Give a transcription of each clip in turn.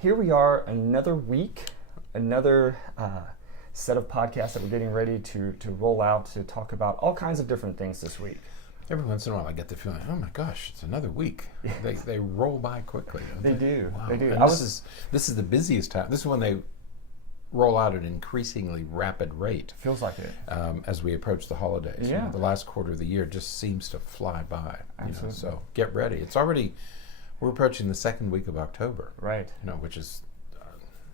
here we are, another week, another set of podcasts that we're getting ready to roll out to talk about all kinds of different things this week. Every once in a while I get the feeling, oh my gosh, it's another week. They roll by quickly. They do. Wow. They do. And this is the busiest time. This is when they roll out at an increasingly rapid rate. Feels like it. As we approach the holidays. Yeah. You know, the last quarter of the year just seems to fly by. Absolutely. So get ready. It's already, we're approaching the second week of October. Right. Which is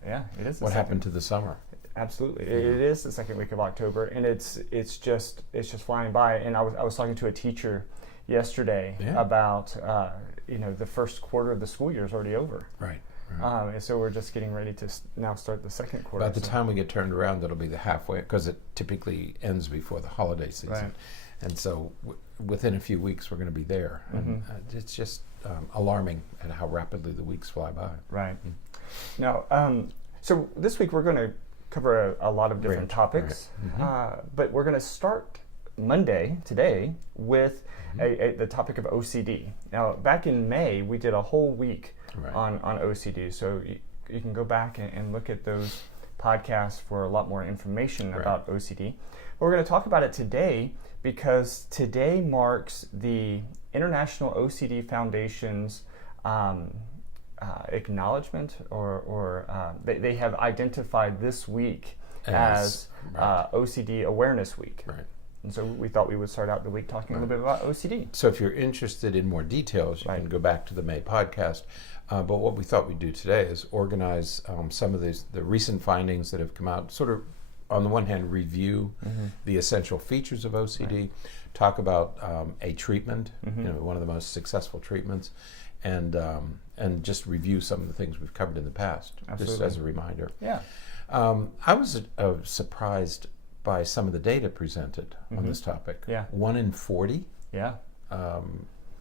yeah, it is. What happened to the summer. Absolutely, it is the second week of October, and it's just flying by. And I was talking to a teacher yesterday about the first quarter of the school year is already over. Right. And so we're just getting ready to now start the second quarter. By the time we get turned around, that'll be the halfway, because it typically ends before the holiday season. Right. And so within a few weeks, we're going to be there. Mm-hmm. And it's just alarming at how rapidly the weeks fly by. Right. Now, so this week we're going to cover a lot of different topics, but we're going to start Monday, today, with the topic of OCD. Now, back in May, we did a whole week on OCD, so you can go back and look at those podcasts for a lot more information about OCD. But we're going to talk about it today because today marks the International OCD Foundation's acknowledgement, or they have identified this week as OCD Awareness Week. Right. And so we thought we would start out the week talking a little bit about OCD. So if you're interested in more details, you can go back to the May podcast. But what we thought we'd do today is organize some of the recent findings that have come out, sort of, on the one hand, review the essential features of OCD, talk about a treatment, one of the most successful treatments, and just review some of the things we've covered in the past, just as a reminder. Yeah. I was surprised by some of the data presented on this topic. Yeah. 1 in 40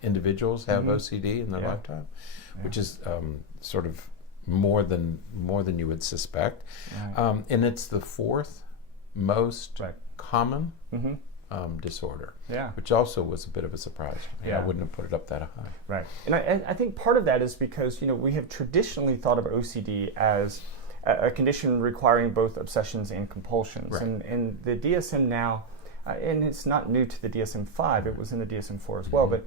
individuals have OCD in their lifetime, which is sort of more than you would suspect. Right. And it's the fourth most common disorder, which also was a bit of a surprise. I wouldn't have put it up that high. Right. And I think part of that is because we have traditionally thought of OCD as a condition requiring both obsessions and compulsions. Right. And the DSM now, and it's not new to the DSM-5, it was in the DSM-4 as well, but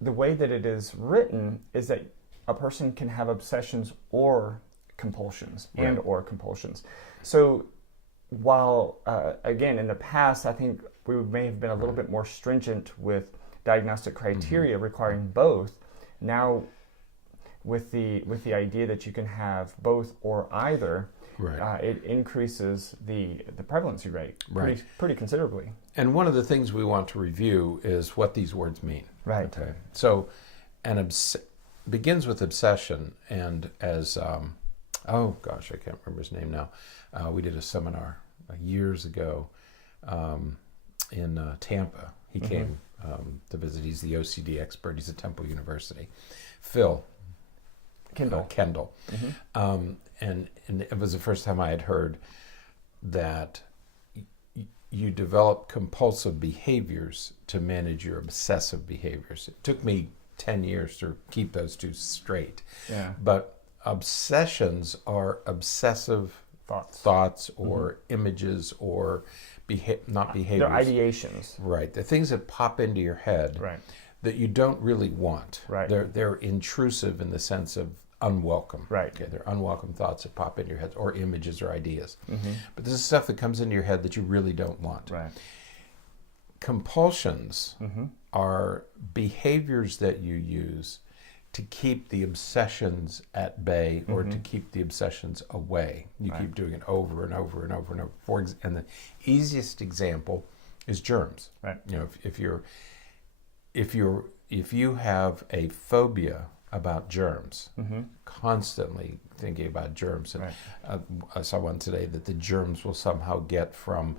the way that it is written is that a person can have obsessions or compulsions, or compulsions. So while, again, in the past, I think we may have been a little bit more stringent with diagnostic criteria requiring both, now with the idea that you can have both or either, it increases the prevalency rate pretty considerably. And one of the things we want to review is what these words mean. Right. Okay. So, begins with obsession, and as oh gosh, I can't remember his name now. We did a seminar years ago in Tampa. He came to visit. He's the OCD expert. He's at Temple University. Phil Kendall. And it was the first time I had heard that you develop compulsive behaviors to manage your obsessive behaviors. It took me 10 years to keep those two straight. Yeah. But obsessions are obsessive thoughts or images or not behaviors. They're ideations. Right. The things that pop into your head that you don't really want. Right. They're intrusive in the sense of unwelcome. Right. Okay, they're unwelcome thoughts that pop into your head, or images or ideas. But this is stuff that comes into your head that you really don't want. Right. Compulsions are behaviors that you use to keep the obsessions at bay or to keep the obsessions away. You keep doing it over and over and over and over. And the easiest example is germs. Right. If you have a phobia about germs, constantly thinking about germs, and I saw one today that the germs will somehow get from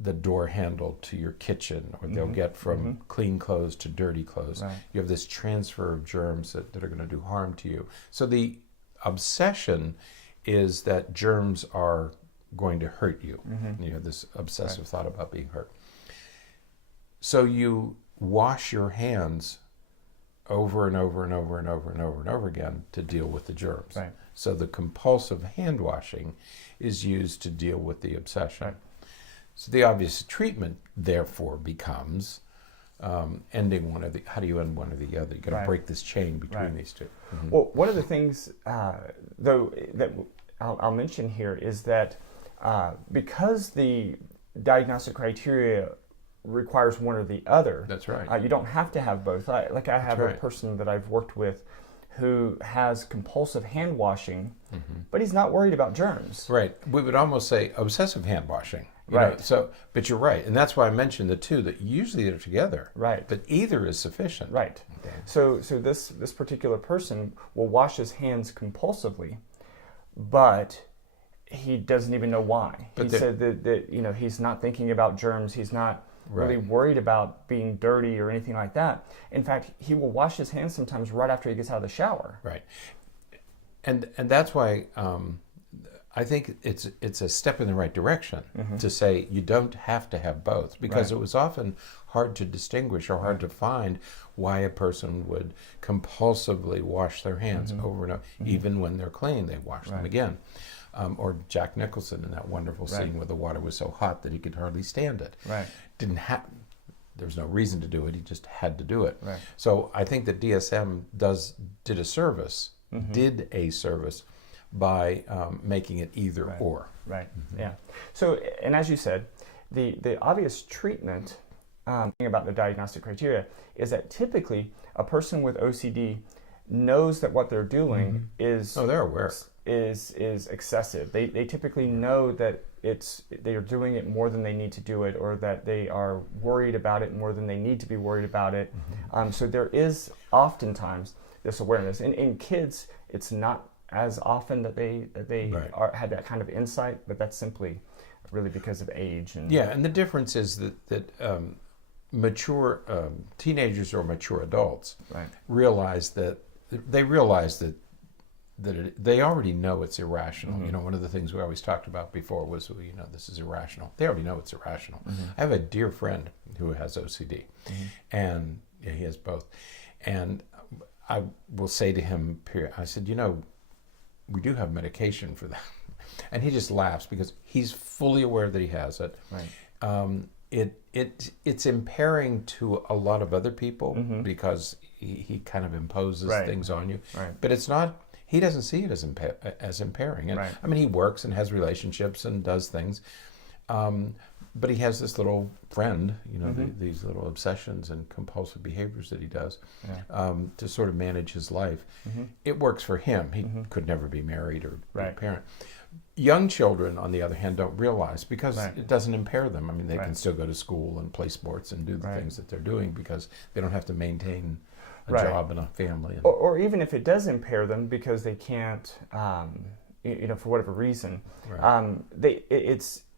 the door handle to your kitchen, or they'll get from clean clothes to dirty clothes. Right. You have this transfer of germs that are going to do harm to you. So the obsession is that germs are going to hurt you. You have this obsessive thought about being hurt. So you wash your hands over and over and over and over and over and over again to deal with the germs. Right. So the compulsive hand washing is used to deal with the obsession. Right. So the obvious treatment, therefore, becomes ending one of the. How do you end one or the other? You got to Right. break this chain between Right. these two. Well, one of the things, though, that I'll mention here is that because the diagnostic criteria requires one or the other. That's right. You don't have to have both. I have a right. person that I've worked with who has compulsive hand washing, but he's not worried about germs. Right. We would almost say obsessive hand washing. you Right. know. So, but you're right, and that's why I mentioned the two, that usually they're together. Right. But either is sufficient. Right. Okay. So this particular person will wash his hands compulsively, but he doesn't even know why. But He said that he's not thinking about germs. He's not really Right. worried about being dirty or anything like that. In fact, he will wash his hands sometimes right after he gets out of the shower. Right. And that's why I think it's a step in the right direction to say you don't have to have both, because Right. it was often hard to distinguish or hard to find why a person would compulsively wash their hands over and over. Even when they're clean, they wash them Right. again. Or Jack Nicholson in that wonderful scene where the water was so hot that he could hardly stand it. Right. There was no reason to do it. He just had to do it. Right. So I think that DSM did a service by making it either Right. or. Right. Yeah. So, and as you said, the obvious treatment thing about the diagnostic criteria is that typically a person with OCD knows that what they're doing is Oh, they're aware. is excessive. They typically know that they are doing it more than they need to do it, or that they are worried about it more than they need to be worried about it. So there is oftentimes this awareness. In kids, it's not as often that they Right. had that kind of insight, but that's simply really because of age. And Yeah, and the difference is that mature teenagers or mature adults Right. realize that they already know it's irrational. You know, one of the things we always talked about before was, this is irrational. They already know it's irrational. I have a dear friend who has OCD, and he has both. And I will say to him, I said, we do have medication for that. And he just laughs because he's fully aware that he has it. Right. It's impairing to a lot of other people because he kind of imposes Right. things on you. Right. But it's not. He doesn't see it as impairing. And Right. I mean, he works and has relationships and does things, but he has this little friend, these little obsessions and compulsive behaviors that he does to sort of manage his life. It works for him. He could never be married or be a Right. parent. Young children, on the other hand, don't realize because Right. it doesn't impair them. I mean, they Right. can still go to school and play sports and do the Right. things that they're doing because they don't have to maintain a Right. job and a family. Or even if it does impair them because they can't, for whatever reason, Right.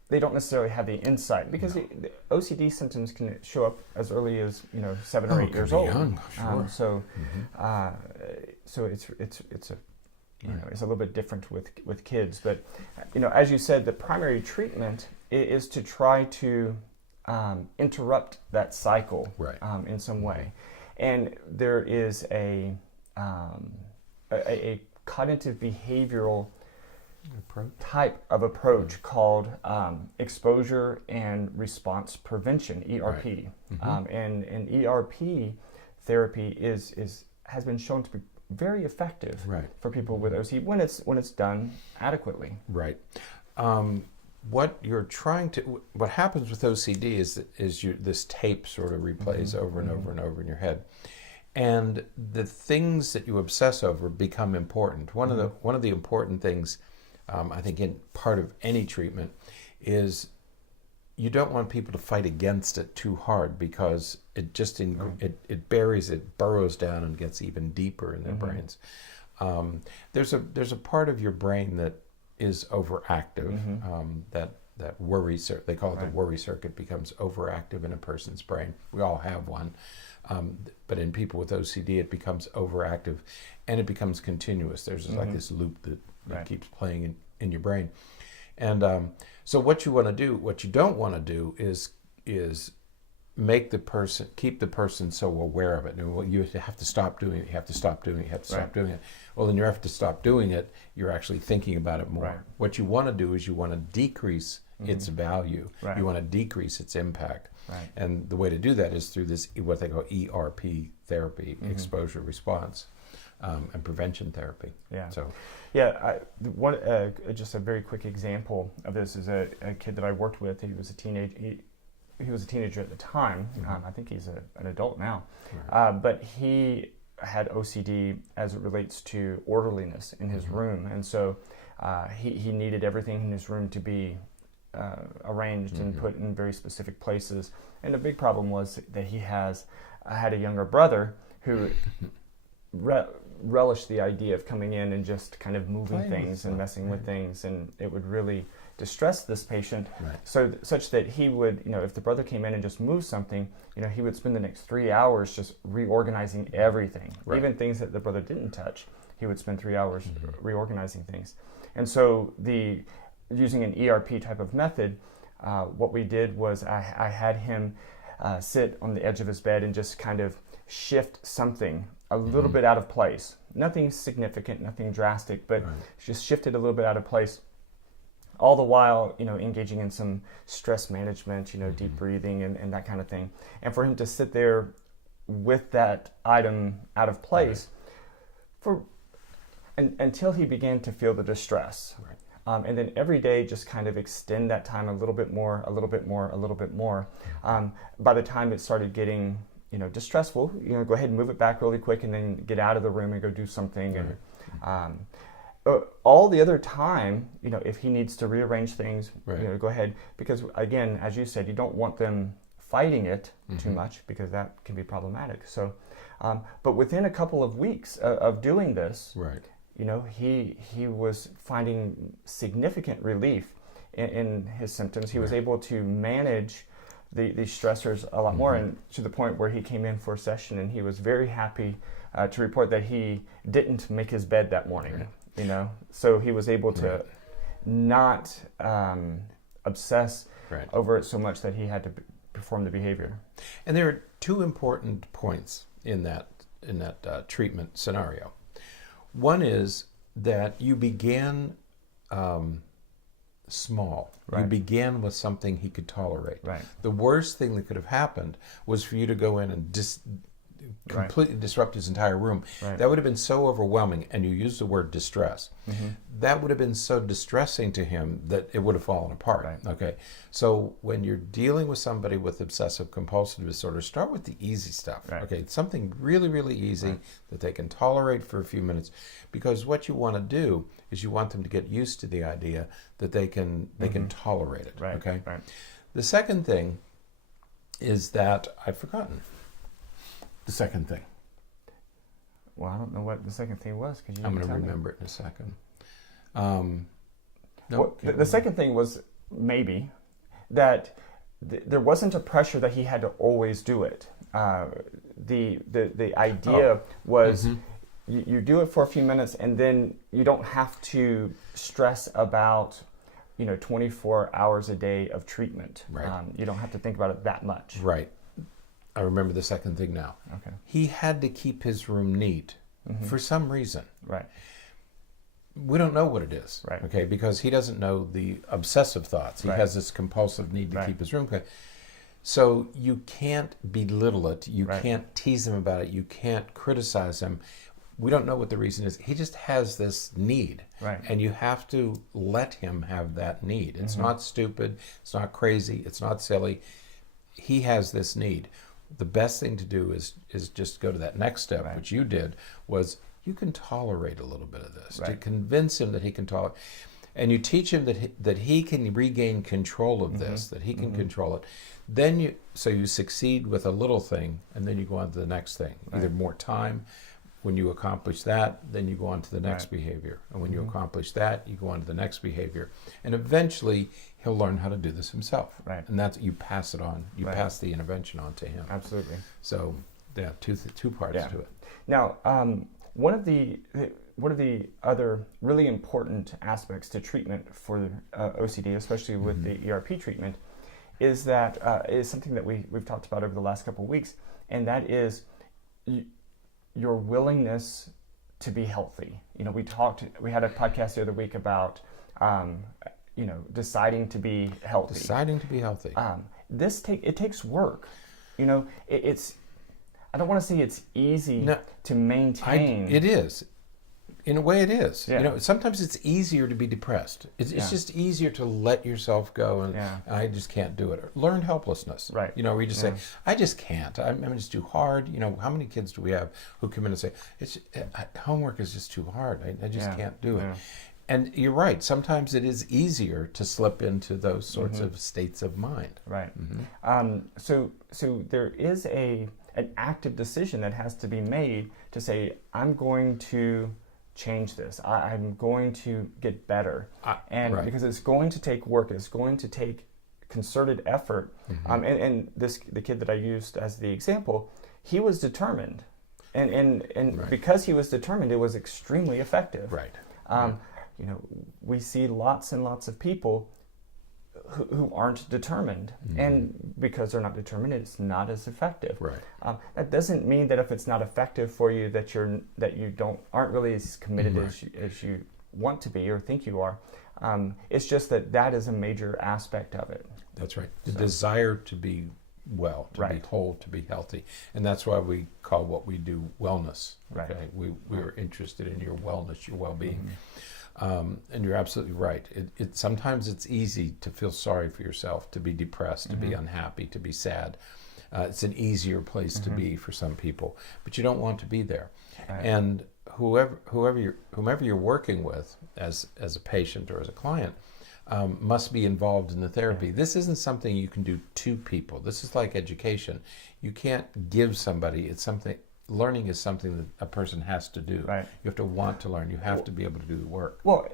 they don't necessarily have the insight, because the OCD symptoms can show up as early as 7 or 8 could years be old. young, sure. So it's a little bit different with kids, but as you said, the primary treatment is to try to interrupt that cycle Right. in some way. And there is a cognitive behavioral type of approach called exposure and response prevention, ERP. Right. And ERP therapy has been shown to be very effective Right. for people with OCD when it's done adequately. Right. What happens with OCD is this tape sort of replays over and over and over in your head, and the things that you obsess over become important. One of the important things, I think, in part of any treatment, is you don't want people to fight against it too hard, because it just it burrows down and gets even deeper in their brains. There's a part of your brain that is overactive. That worry circuit, they call it the worry circuit, becomes overactive in a person's brain. We all have one, but in people with OCD, it becomes overactive, and it becomes continuous. There's like this loop that keeps playing in your brain, and so what you want to do, what you don't want to do, is keep the person so aware of it. And, well, you have to stop doing it. You have to stop doing it. You have to stop doing it. Well, in your effort to stop doing it, you're actually thinking about it more. Right. What you want to do is you want to decrease its value. Right. You want to decrease its impact. Right. And the way to do that is through this, what they call ERP therapy, exposure response, and prevention therapy. Yeah. So, yeah. Just a very quick example of this is a kid that I worked with. He was a teenager. He was a teenager at the time. I think he's an adult now. Right. But he had OCD as it relates to orderliness in his room, and so he needed everything in his room to be arranged and put in very specific places. And the big problem was that he had a younger brother who relished the idea of coming in and just kind of moving things and messing with things, and it would really distress this patient, such that he would, if the brother came in and just moved something, he would spend the next 3 hours just reorganizing everything, even things that the brother didn't touch. He would spend 3 hours reorganizing things. And so using an ERP type of method, what we did was I had him sit on the edge of his bed and just kind of shift something a little bit out of place. Nothing significant, nothing drastic, but just shifted a little bit out of place. All the while, engaging in some stress management, deep breathing and that kind of thing. And for him to sit there with that item out of place until he began to feel the distress. Right. And then every day just kind of extend that time a little bit more, a little bit more, a little bit more. By the time it started getting, distressful, go ahead and move it back really quick and then get out of the room and go do something. And all the other time, if he needs to rearrange things, go ahead. Because again, as you said, you don't want them fighting it too much because that can be problematic. So, but within a couple of weeks of doing this, he was finding significant relief in his symptoms. He was able to manage these stressors a lot more, and to the point where he came in for a session and he was very happy to report that he didn't make his bed that morning. So he was able to not obsess over it so much that he had to perform the behavior. And there are two important points in that treatment scenario. One is that you began small. You began with something he could tolerate. The worst thing that could have happened was for you to go in and completely disrupt his entire room. That would have been so overwhelming, and you used the word distress. That would have been so distressing to him that it would have fallen apart. Okay, so when you're dealing with somebody with obsessive compulsive disorder, start with the easy stuff. Okay, something really, really easy that they can tolerate for a few minutes, because what you want to do is you want them to get used to the idea that they can tolerate it. Okay, the second thing is that I've forgotten. The second thing. Well, I don't know what the second thing was. I'm going to remember it in a second. The second thing was maybe that there wasn't a pressure that he had to always do it. The idea was you do it for a few minutes and then you don't have to stress about 24 hours a day of treatment. You don't have to think about it that much. I remember the second thing now. He had to keep his room neat for some reason. We don't know what it is. Okay, because he doesn't know the obsessive thoughts. He has this compulsive need to keep his room clean. So you can't belittle it. You can't tease him about it. You can't criticize him. We don't know what the reason is. He just has this need. And you have to let him have that need. It's not stupid. It's not crazy. It's not silly. He has this need. The best thing to do is just go to that next step, which you did, was you can tolerate a little bit of this. To convince him that he can tolerate. And you teach him that he can regain control of this, that he can control it. Then you succeed with a little thing, and then you go on to the next thing. Either more time. When you accomplish that, then you go on to the next behavior. And when you accomplish that, you go on to the next behavior. And eventually, he'll learn how to do this himself. And that's, you pass it on. You pass the intervention on to him. Absolutely. So, two parts to it. Now, one of the other really important aspects to treatment for OCD, especially with the ERP treatment, is something that we've talked about over the last couple of weeks, and that is your willingness to be healthy. We had a podcast the other week about deciding to be healthy. Deciding to be healthy. It takes work. It's I don't want to say it's easy to maintain. It is. In a way, it is. Yeah. Sometimes it's easier to be depressed. It's just easier to let yourself go and I just can't do it. Or learn helplessness. Right. Where you just say, I just can't. I'm just too hard. How many kids do we have who come in and say, homework is just too hard. I just can't do it. Yeah. And you're right. Sometimes it is easier to slip into those sorts of states of mind. Right. So there is an active decision that has to be made to say, I'm going to change this. I'm going to get better. Because it's going to take work, it's going to take concerted effort. And the kid that I used as the example, he was determined. And because he was determined, it was extremely effective. Right. We see lots and lots of people who aren't determined, and because they're not determined, it's not as effective. Right. That doesn't mean that if it's not effective for you, that you aren't really as committed as you want to be or think you are. It's just that is a major aspect of it. That's right. The desire to be well, to be whole, to be healthy, and that's why we call what we do wellness. Right. Okay? We are interested in your wellness, your well-being. And you're absolutely right. Sometimes it's easy to feel sorry for yourself, to be depressed, to be unhappy, to be sad. It's an easier place to be for some people, but you don't want to be there. Right. And whomever you're working with as a patient or as a client must be involved in the therapy. This isn't something you can do to people. This is like education. You can't give somebody. It's something. Learning is something that a person has to do. Right. You have to want to learn. You have to be able to do the work. Well,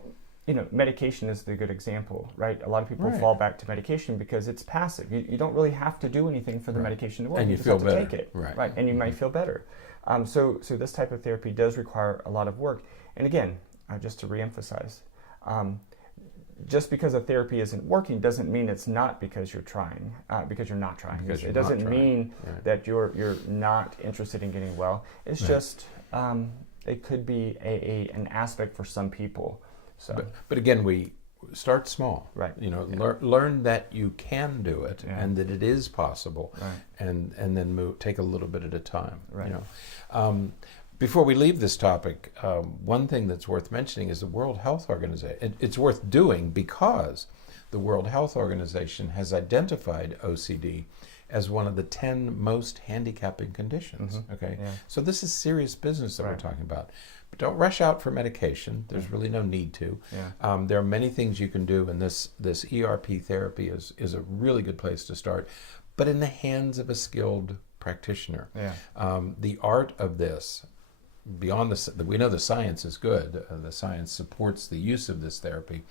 medication is the good example, right? A lot of people fall back to medication because it's passive. You don't really have to do anything for the medication to work. And you just feel have better. to take it, right? And you might feel better. So this type of therapy does require a lot of work. And again, just to reemphasize, just because a therapy isn't working doesn't mean it's not because you're trying, because you're not trying. It doesn't mean that you're not interested in getting well. It's just it could be an aspect for some people. So, but again, we start small. Right. Learn that you can do it and that it is possible, right. and then take a little bit at a time. Right. Before we leave this topic, one thing that's worth mentioning is the World Health Organization. It's worth doing because the World Health Organization has identified OCD as one of the 10 most handicapping conditions. Okay, so this is serious business that we're talking about. But don't rush out for medication. There's really no need to. There are many things you can do, and this ERP therapy is a really good place to start, but in the hands of a skilled practitioner. The art of this, beyond we know the science is good. The science supports the use of this therapy,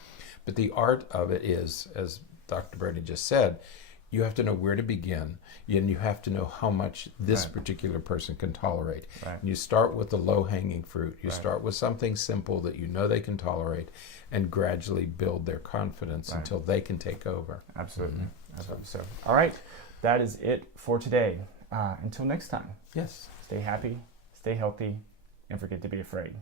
but the art of it is, as Dr. Berney just said, you have to know where to begin, and you have to know how much this particular person can tolerate. And you start with the low-hanging fruit. You start with something simple that you know they can tolerate, and gradually build their confidence until they can take over. Absolutely. So, all right, that is it for today. Until next time. Yes. Stay happy, stay healthy, and forget to be afraid.